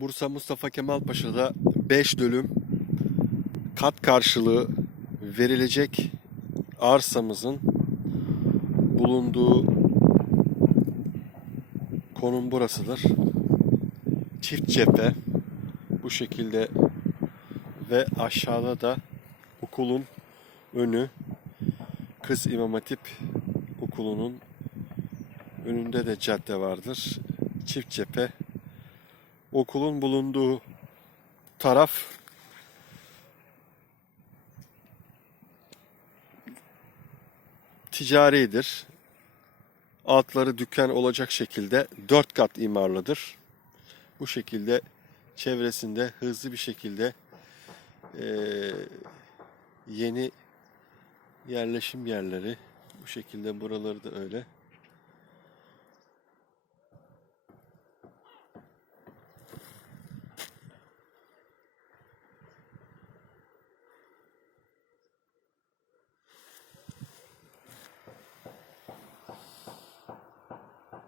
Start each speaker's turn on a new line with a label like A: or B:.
A: Bursa Mustafa Kemal Paşa'da 5 dönüm kat karşılığı verilecek arsamızın bulunduğu konum burasıdır. Çift cephe bu şekilde ve aşağıda da okulun önü Kız İmam Hatip Okulu'nun önünde de cadde vardır. Çift cephe okulun bulunduğu taraf ticaridir. Altları dükkan olacak şekilde dört kat imarlıdır. Bu şekilde çevresinde hızlı bir şekilde eee, yeni yerleşim yerleri bu şekilde buraları da öyle